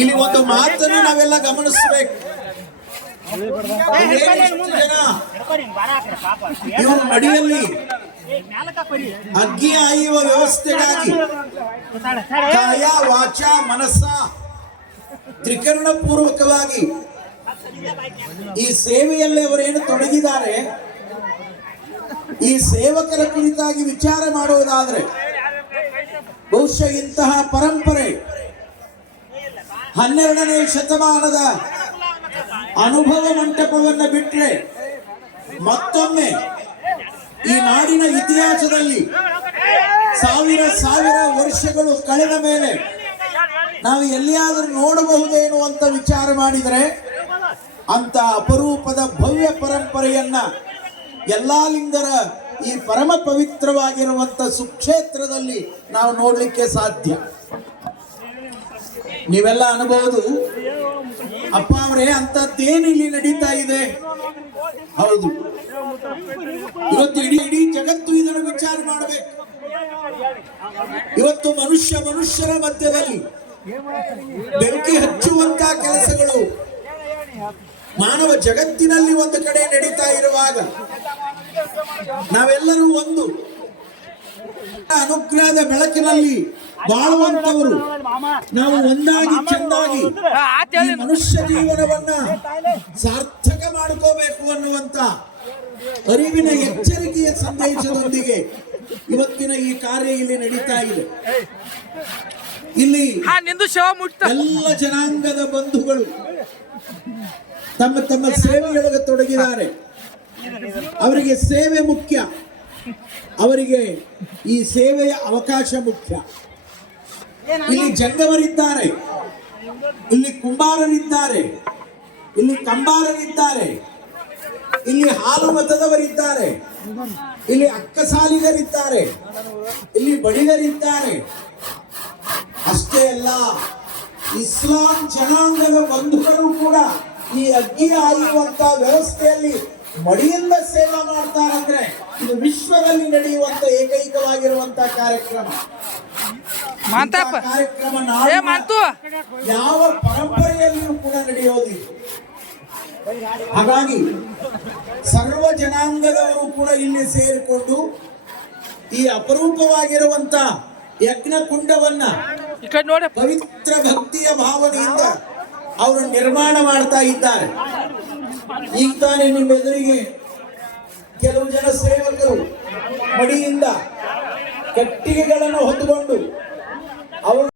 ಇಲ್ಲಿ ಒಂದು ಮಾತನ್ನು ನಾವೆಲ್ಲ ಗಮನಿಸಬೇಕು. ಇವರು ಮಡಿಯಲ್ಲಿ ಅಗ್ಗಿ ಆಯುವ ವ್ಯವಸ್ಥೆಗಾಗಿ ಕಾಯ ವಾಚ ಮನಸ್ಸ ತ್ರಿಕರಣ ಪೂರ್ವಕವಾಗಿ ಈ ಸೇವೆಯಲ್ಲಿ ಅವರೇನು ತೊಡಗಿದ್ದಾರೆ. ಈ ಸೇವಕರ ಕುರಿತಾಗಿ ವಿಚಾರ ಮಾಡುವುದಾದ್ರೆ ಬಹುಶಃ ಇಂತಹ ಪರಂಪರೆ 12ನೇ ಶತಮಾನದ ಅನುಭವ ಮಂಟಪವನ್ನು ಬಿಟ್ಟರೆ ಮತ್ತೊಮ್ಮೆ ಈ ನಾಡಿನ ಇತಿಹಾಸದಲ್ಲಿ ಸಾವಿರ ವರ್ಷಗಳು ಕಳೆದ ಮೇಲೆ ನಾವು ಎಲ್ಲಿಯಾದರೂ ನೋಡಬಹುದೇನು ಅಂತ ವಿಚಾರ ಮಾಡಿದರೆ ಅಂತ ಅಪರೂಪದ ಭವ್ಯ ಪರಂಪರೆಯನ್ನ ಎಲ್ಲಾ ಲಿಂಗರ ಈ ಪರಮ ಪವಿತ್ರವಾಗಿರುವಂತ ಸುಕ್ಷೇತ್ರದಲ್ಲಿ ನಾವು ನೋಡ್ಲಿಕ್ಕೆ ಸಾಧ್ಯ. ನೀವೆಲ್ಲ ಅನ್ಬಹುದು, ಅಪ್ಪ ಅವರೇ ಅಂತದ್ದೇನು ಇಲ್ಲಿ ನಡೀತಾ ಇದೆ. ಹೌದು, ಇವತ್ತು ಇಡೀ ಜಗತ್ತು ಇದನ್ನು ವಿಚಾರ ಮಾಡಬೇಕು. ಇವತ್ತು ಮನುಷ್ಯರ ಮಧ್ಯದಲ್ಲಿ ಬೆಂಕಿ ಹಚ್ಚುವಂತ ಕೆಲಸಗಳು ಮಾನವ ಜಗತ್ತಿನಲ್ಲಿ ಒಂದು ಕಡೆ ನಡೀತಾ ಇರುವಾಗ ನಾವೆಲ್ಲರೂ ಒಂದು ಅನುಗ್ರಹದ ಬೆಳಕಿನಲ್ಲಿ ಬಾಳುವಂತವರು, ನಾವು ಒಂದಾಗಿ ಚೆಂದಾಗಿ ಈ ಮನುಷ್ಯ ಜೀವನವನ್ನ ಸಾರ್ಥಕ ಮಾಡ್ಕೋಬೇಕು ಅನ್ನುವಂತ ಅರಿವಿನ ಎಚ್ಚರಿಕೆಯ ಸಂದೇಶದೊಂದಿಗೆ ಇವತ್ತಿನ ಈ ಕಾರ್ಯ ಇಲ್ಲಿ ನಡೀತಾ ಇದೆ. ಇಲ್ಲಿ ಎಲ್ಲ ಜನಾಂಗದ ಬಂಧುಗಳು ತಮ್ಮ ತಮ್ಮ ಸೇವೆಯೊಳಗೆ ತೊಡಗಿದ್ದಾರೆ. ಅವರಿಗೆ ಸೇವೆ ಮುಖ್ಯ, ಅವರಿಗೆ ಈ ಸೇವೆಯ ಅವಕಾಶ ಮುಖ್ಯ. ಇಲ್ಲಿ ಜಂಗಮರಿದ್ದಾರೆ, ಇಲ್ಲಿ ಕುಂಬಾರರಿದ್ದಾರೆ, ಇಲ್ಲಿ ಕಂಬಾರರಿದ್ದಾರೆ, ಇಲ್ಲಿ ಹಾಲು ಮತದವರಿದ್ದಾರೆ, ಇಲ್ಲಿ ಅಕ್ಕಸಾಲಿಗರಿದ್ದಾರೆ, ಇಲ್ಲಿ ಬಡಿಗರಿದ್ದಾರೆ. ಅಷ್ಟೇ ಅಲ್ಲ, ಇಸ್ಲಾಂ ಜನಾಂಗದ ಬಂಧುಗಳು ಕೂಡ ಈ ಅಗ್ಗಿ ಆಯುವಂತ ವ್ಯವಸ್ಥೆಯಲ್ಲಿ ಮಡಿಯಿಂದ ಸೇವೆ ಮಾಡ್ತಾರಂದ್ರೆ ಇದು ವಿಶ್ವದಲ್ಲಿ ನಡೆಯುವಂತ ಏಕೈಕವಾಗಿರುವಂತಹ ಕಾರ್ಯಕ್ರಮ. ಕಾರ್ಯಕ್ರಮ ಯಾವ ಪರಂಪರೆಯಲ್ಲಿಯೂ ಕೂಡ ನಡೆಯೋದಿಲ್ಲ. ಹಾಗಾಗಿ ಸರ್ವ ಜನಾಂಗದವರು ಕೂಡ ಇಲ್ಲಿ ಸೇರಿಕೊಂಡು ಈ ಅಪರೂಪವಾಗಿರುವಂತ ಯಜ್ಞ ಕುಂಡವನ್ನ ಪವಿತ್ರ ಭಕ್ತಿಯ ಭಾವನೆಯಿಂದ ಅವರು ನಿರ್ಮಾಣ ಮಾಡ್ತಾ ಇದ್ದಾರೆ. ಈಗ ತಾನೇ ನಿಮ್ಮ ಎದುರಿಗೆ ಕೆಲವು ಜನ ಸೇವಕರು ಮಡಿಯಿಂದ ಕಟ್ಟಿಗೆಗಳನ್ನು ಹೊತ್ತುಕೊಂಡು ಅವರು